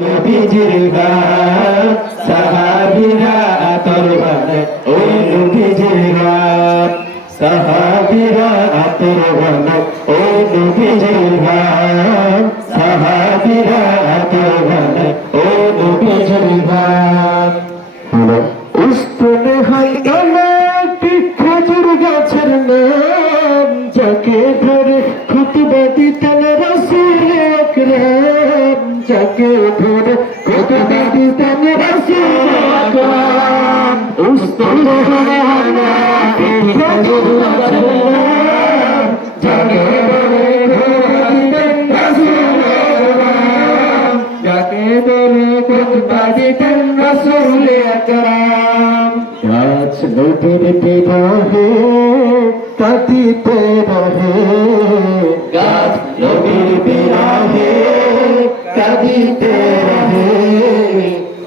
নবীজির গান সাহাবীরা আতর বানায় ওই নবীজির গান সাহাবীরা আতর বানায় ওই নবীজির গান সাহাবীরা আতর বানায় ওই নবীজির গান উস্তনে হয় একটি খেজুর গাছের নাম যাকে ধরে খুতবা দিতেন রাসূল আকরাম যাকে ধরে খুতবা দিতেন রাসূল আকরাম উস্তনে হয় একটি খেজুর গাছের নাম যাকে ধরে খুতবা দিতেন রাসূল আকরাম যাকে ধরে খুতবা দিতেন রাসূল আকরাম গাছ নদীর বিরহে কাঁদিতে রহে গাছ নদীর বিরহে কাঁদিতে রহে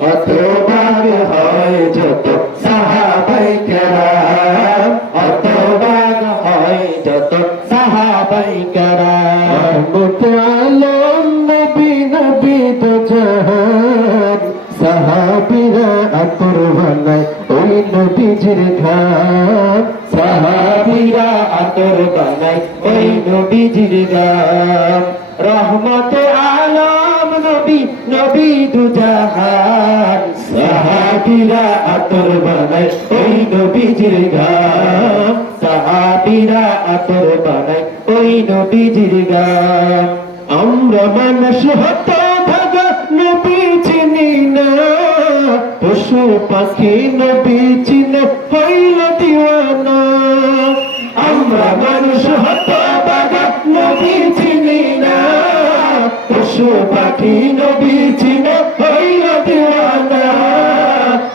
অতবাগ হয় যত সাহাবায়ে কেরাম অতবাগ হয় যত সাহাবায়ে কেরাম রহমতে আলম নবী নবী দো জাহান সাহাবীরা আতর বানায় ওই নবীজির গান সাহাবীরা আতর বানায় ওই নবীজির গান রহমতে আলম নবী নবী দু জাহান সাহাবীরা আতর বানায় ওই নবীজির গান সাহাবীরা আতর বানায় ওই নবীজির গান আমরা মানুষ হতভাগা নবী চিনি না পশু পাখি নবী চিনে হইল দিওয়ানা আমরা মানুষ হতভাগা নবী চিনি না পশু পাখি নবী চিনে হইল দিওয়ানা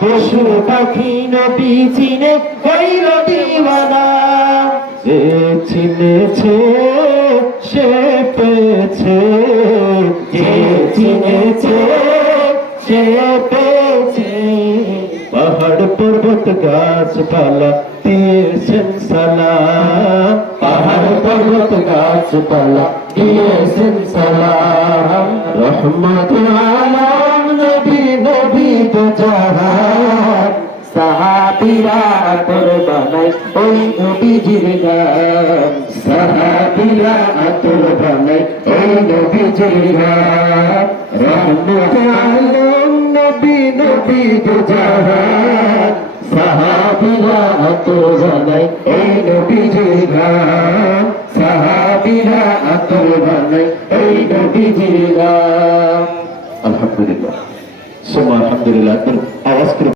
পশু পাখি নবী চিনে হইল দিওয়ানা যে চিনেছে সে পেয়েছে যে চিনেছে সে পেয়েছে পাহাড় পর্বত গাছপালা দিয়েছেন সালাম পাহাড় পর্বত গাছপালা দিয়েছেন সালাম রহমতুল আলম নবী নবী দো জাহান সাহাবীরা আতর বানায় ওই নবীজির গান সাহাবীরা আতর বানায় ওই নবীজির গান রহমতে আলম নবী নবী দো জাহান সাহাবীরা আতর বানায় ওই নবীজির গান সাহাবীরা আতর বানায় ওই নবীজির গান আলহামদুলিল্লাহ সুবহানাল্লাহ আওয়াজ করে